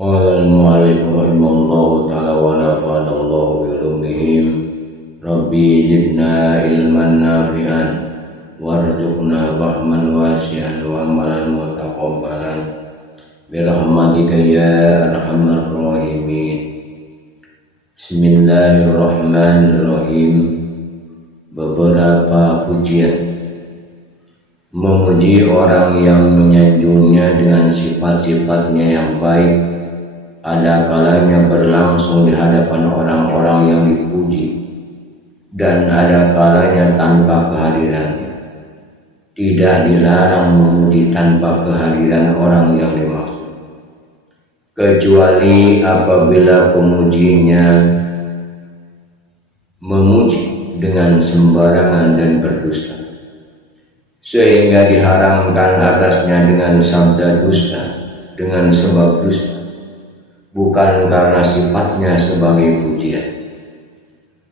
Qala al-mu'allif rahimahullahu ta'ala wa nafa'ana Allahu bi ulumihim. Rabbi zidna ilman nafi'an warzuqna fahman wasi'an wa amalan mutaqabbalan bi rahmatika ya arhamar rahimin. Bismillahirrahmanirrahim. Beberapa pujian memuji orang yang menyanjungnya dengan sifat-sifatnya yang baik ada kalanya berlangsung di hadapan orang-orang yang dipuji dan ada kalanya tanpa kehadirannya. Tidak dilarang memuji tanpa kehadiran orang yang dimaksud, kecuali apabila pemujinya memuji dengan sembarangan dan berdusta, sehingga diharamkan atasnya dengan sabda dusta dengan sebab dusta, bukan karena sifatnya sebagai pujian.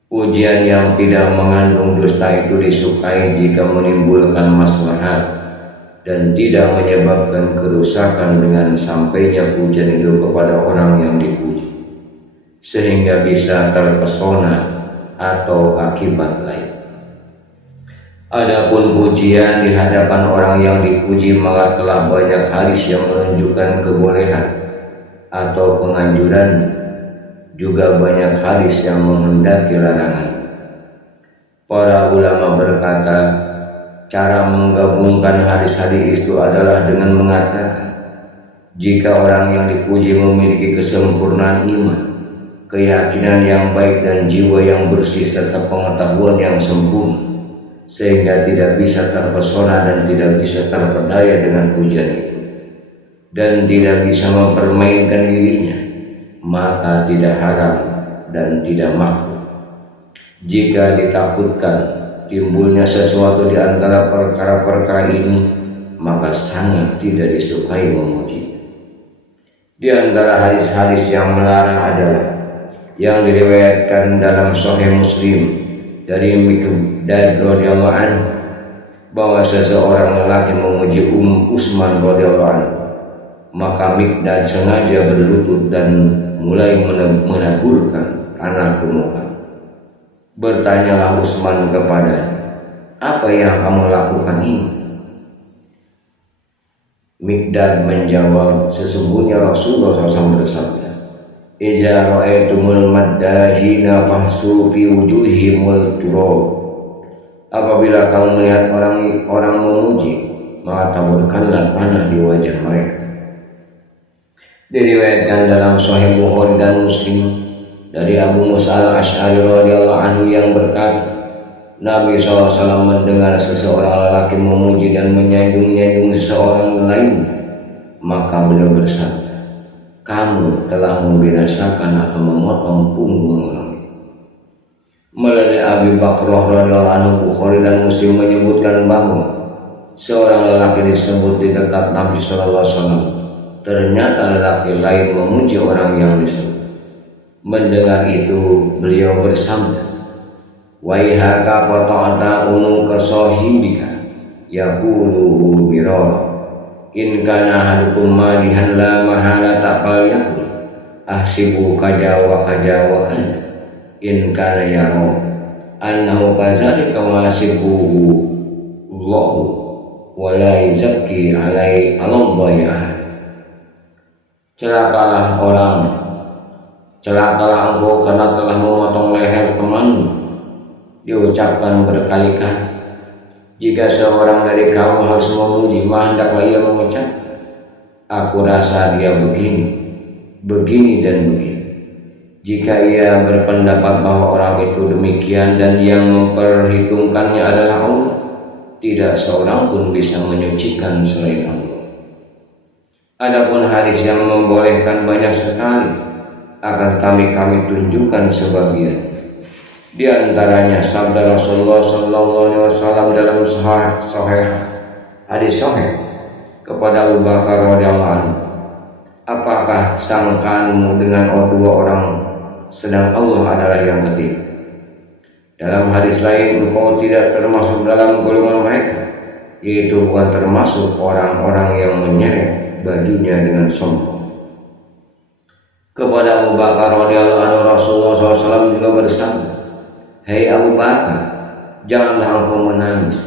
Pujian yang tidak mengandung dusta itu disukai jika menimbulkan maslahat dan tidak menyebabkan kerusakan dengan sampainya pujian itu kepada orang yang dipuji, sehingga bisa terpesona atau akibat lain. Adapun pujian di hadapan orang yang dipuji maka telah banyak hadis yang menunjukkan kebolehan atau penganjuran, juga banyak hadis yang menghendaki larangan. Para ulama berkata, cara menggabungkan hadis-hadis itu adalah dengan mengatakan, jika orang yang dipuji memiliki kesempurnaan iman, keyakinan yang baik dan jiwa yang bersih serta pengetahuan yang sempurna, sehingga tidak bisa terpesona dan tidak bisa terpedaya dengan pujian itu, dan tidak bisa mempermainkan dirinya, maka tidak haram dan tidak makruh. Jika ditakutkan timbulnya sesuatu di antara perkara-perkara ini, maka sangat tidak disukai memuji. Di antara hadis-hadis yang melarang adalah yang diriwayatkan dalam Sahih Muslim dari Miqdad radhiyallahu anhu bahwa seseorang lelaki memuji Utsman radhiyallahu anhu, maka Miqdad sengaja berlutut dan mulai menaburkan tanah ke muka. Bertanyalah Utsman kepadanya, apa yang kamu lakukan ini? Miqdad menjawab, sesungguhnya Rasulullah SAW bersabda, Iza ra'aitumul maddahina fahsu fi wujuhimul turab. Apabila kamu melihat orang memuji, maka taburkanlah tanah di wajah mereka. Diriwayatkan dalam Sahih Bukhari dan Muslim dari Abu Musa al-Asy'ari radhiyallahu anhu yang berkata, Nabi SAW mendengar seseorang lelaki memuji dan menyanjung-nyanjung seseorang lain, maka beliau bersabda, kamu telah membinasakan atau memotong punggung orang itu. Melalui Abi Bakrah radhiyallahu anhu, Bukhari dan Muslim menyebutkan bahwa seorang lelaki disebut di dekat Nabi SAW. Ternyata lelaki lain memuji orang yang disebut. Mendengar itu beliau bersabda, waihaka qata'ata unuka sahibika yaqulu birara in kana ahadukum malihan la mahala taqal yaqul ahsibu kaja wa kaja wa kaja in kana yaro annahu kazalika masibuhu Allahu wa la yuzakki alai Allahi ahad. Celakalah engkau karena telah memotong leher temanmu. Diucapkan berkali-kali, jika seorang dari kamu harus memuji, maka hendaklah ia mengucap, aku rasa dia begini dan begini. Jika ia berpendapat bahwa orang itu demikian dan yang memperhitungkannya adalah Allah, tidak seorang pun bisa menyucikan selain Allah. Adapun hadis yang membolehkan banyak sekali, akan kami tunjukkan sebagian. Di antaranya sabda Rasulullah SAW dalam Sahih hadis Sahih kepada Abu Bakar radhiyallahu anhu, apakah sangkaanmu dengan dua orang sedang Allah adalah yang ketiga? Dalam hadis lain, engkau tidak termasuk dalam golongan mereka, yaitu bukan termasuk orang-orang yang menyeret bajunya dengan sombong. Kepada Abu Bakar radhiyallahu anhu Rasulullah SAW juga bersabda, "Hai Abu Bakar, janganlah engkau menangis.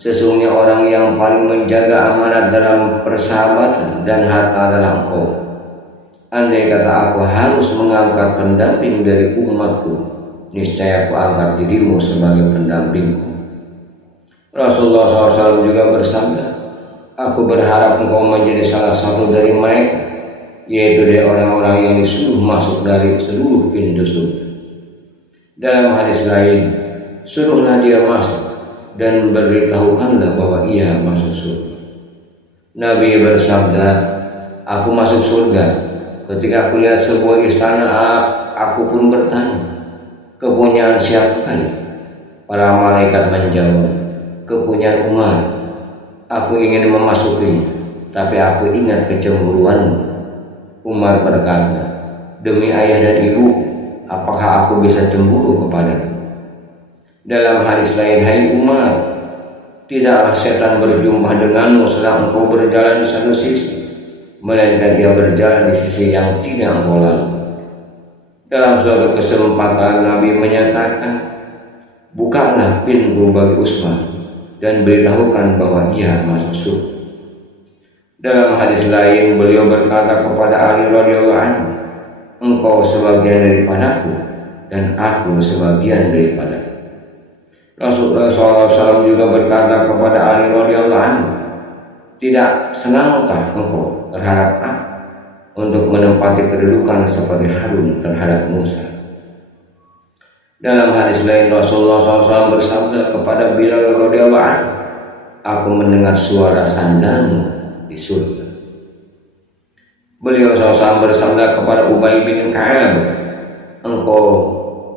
Sesungguhnya orang yang paling menjaga amanat dalam persahabatan dan harta adalah engkau. Andai kata aku harus mengangkat pendamping dari umatku, niscaya aku angkat dirimu sebagai pendampingku." Rasulullah SAW juga bersabda, "Aku berharap engkau menjadi salah satu dari mereka, yaitu dari orang-orang yang disuruh masuk dari seluruh pintu surga." Dalam hadis lain, suruhlah dia masuk dan beritahukanlah bahwa ia masuk surga. Nabi bersabda, "Aku masuk surga. Ketika aku lihat sebuah istana, aku pun bertanya, kepunyaan siapa ini?" Para malaikat menjawab, "Kepunyaan Umar." Aku ingin memasukinya, tapi aku ingat kecemburuanmu. Umar berkata, "Demi ayah dan ibu, apakah aku bisa cemburu kepadanya?" Dalam hadis lain, "Hai Umar, tidaklah setan berjumpa denganmu sedang engkau berjalan di satu sisi, melainkan dia berjalan di sisi yang tidak engkau lalui." Dalam suatu kesempatan Nabi menyatakan, "Bukalah pintu bagi Utsman dan beritahukan bahwa ia masuk surga." Dalam hadis lain beliau berkata kepada Ali radhiyallahu anhu, "Engkau sebagian daripadaku dan aku sebagian daripadaku." Rasulullah SAW juga berkata kepada Ali radhiyallahu anhu, "Tidak senangkah engkau terhadap aku untuk menempati kedudukan seperti Harun terhadap Musa?" Dalam hadis lain Rasulullah SAW bersabda kepada Bilal radhiyallahu anhu, "Aku mendengar suara sandalmu di surga." Beliau SAW bersabda kepada Ubay bin Ka'ab, "Engkau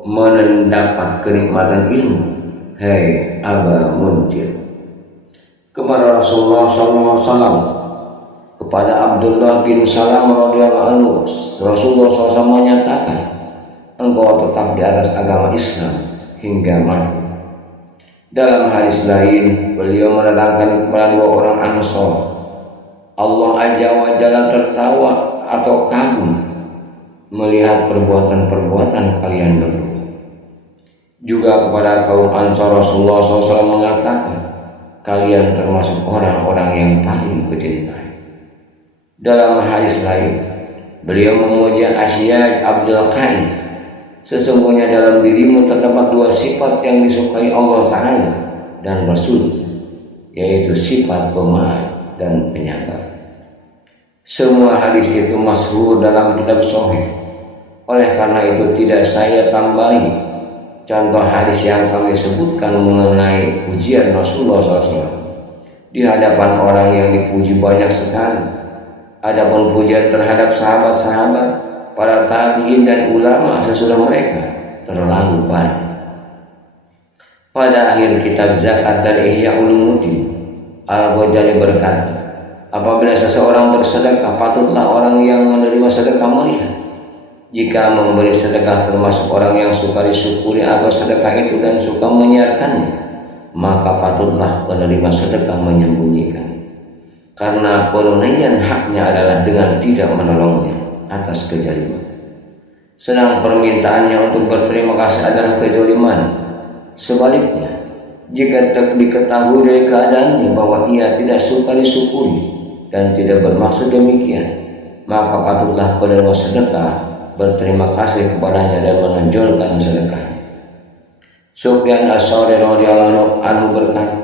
mendapat kenikmatan ilmu, hai Aba Munzir." Kepada Rasulullah SAW, kepada Abdullah bin Salam radhiyallahu anhu, Rasulullah SAW menyatakan, "Engkau tetap di atas agama Islam hingga mati." Dalam hadis lain beliau menerangkan kepada dua orang Ansor, Allah Azza wa Jalla tertawa atau kagum melihat perbuatan-perbuatan kalian berdua. Juga kepada kaum Ansor Rasulullah SAW mengatakan, "Kalian termasuk orang-orang yang paling kucintai." Dalam hadis lain beliau memuji Asy-Syaikh Abdul Qais, "Sesungguhnya dalam dirimu terdapat dua sifat yang disukai Allah Ta'ala dan Rasul, yaitu sifat pemaaf dan penyabar." Semua hadis itu masyhur dalam kitab Sahih. Oleh karena itu tidak saya tambahi contoh hadis yang kami sebutkan mengenai pujian Rasulullah SAW di hadapan orang yang dipuji banyak sekali. Adapun pujian terhadap sahabat-sahabat, para tabi'in dan ulama sesudah mereka terlalu banyak. Pada akhir kitab Zakat dan Ihya Ulumuddin, Al-Ghazali berkata, apabila seseorang bersedekah, patutlah orang yang menerima sedekah melihat. Jika memberi sedekah termasuk orang yang suka disyukuri akan sedekah itu dan suka menyiarkannya, maka patutlah penerima sedekah menyembunyikan, karena penunaian haknya adalah dengan tidak menolongnya atas kezaliman. Sedang permintaannya untuk berterima kasih adalah kezaliman. Sebaliknya, jika diketahui dari keadaannya bahwa ia tidak suka disyukuri dan tidak bermaksud demikian, maka patutlah penerima sedekah berterima kasih kepadanya dan menonjolkan sedekahnya. Sufyan Ats-Tsauri radhiyallahu anhu berkata,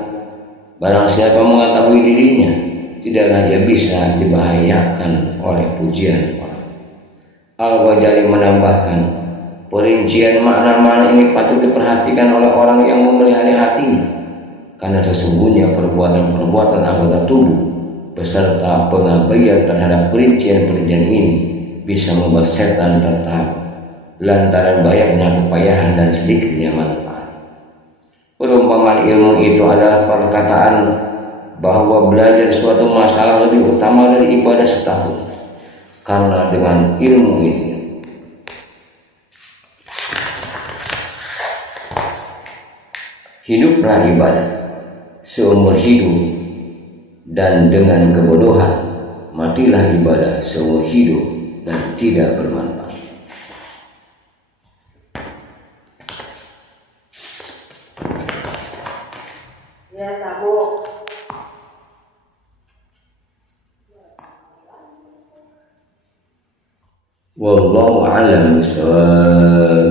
barang siapa mengetahui dirinya, tidaklah dia bisa dibahayakan oleh pujian orang. Al-Ghazali menambahkan, perincian makna-makna ini patut diperhatikan oleh orang yang memelihara hatinya, karena sesungguhnya perbuatan-perbuatan anggota tubuh beserta pengabaian terhadap perincian-perincian ini bisa membuat setan tertarik lantaran banyaknya kepayahan dan sedikitnya manfaat. Perumpamaan ilmu itu adalah perkataan bahwa belajar suatu masalah lebih utama dari ibadah setahun, karena dengan ilmu ini hiduplah ibadah seumur hidup, dan dengan kebodohan matilah ibadah seumur hidup dan tidak bermanfaat. Ya, tamu. Wallahu a'lam bishawab.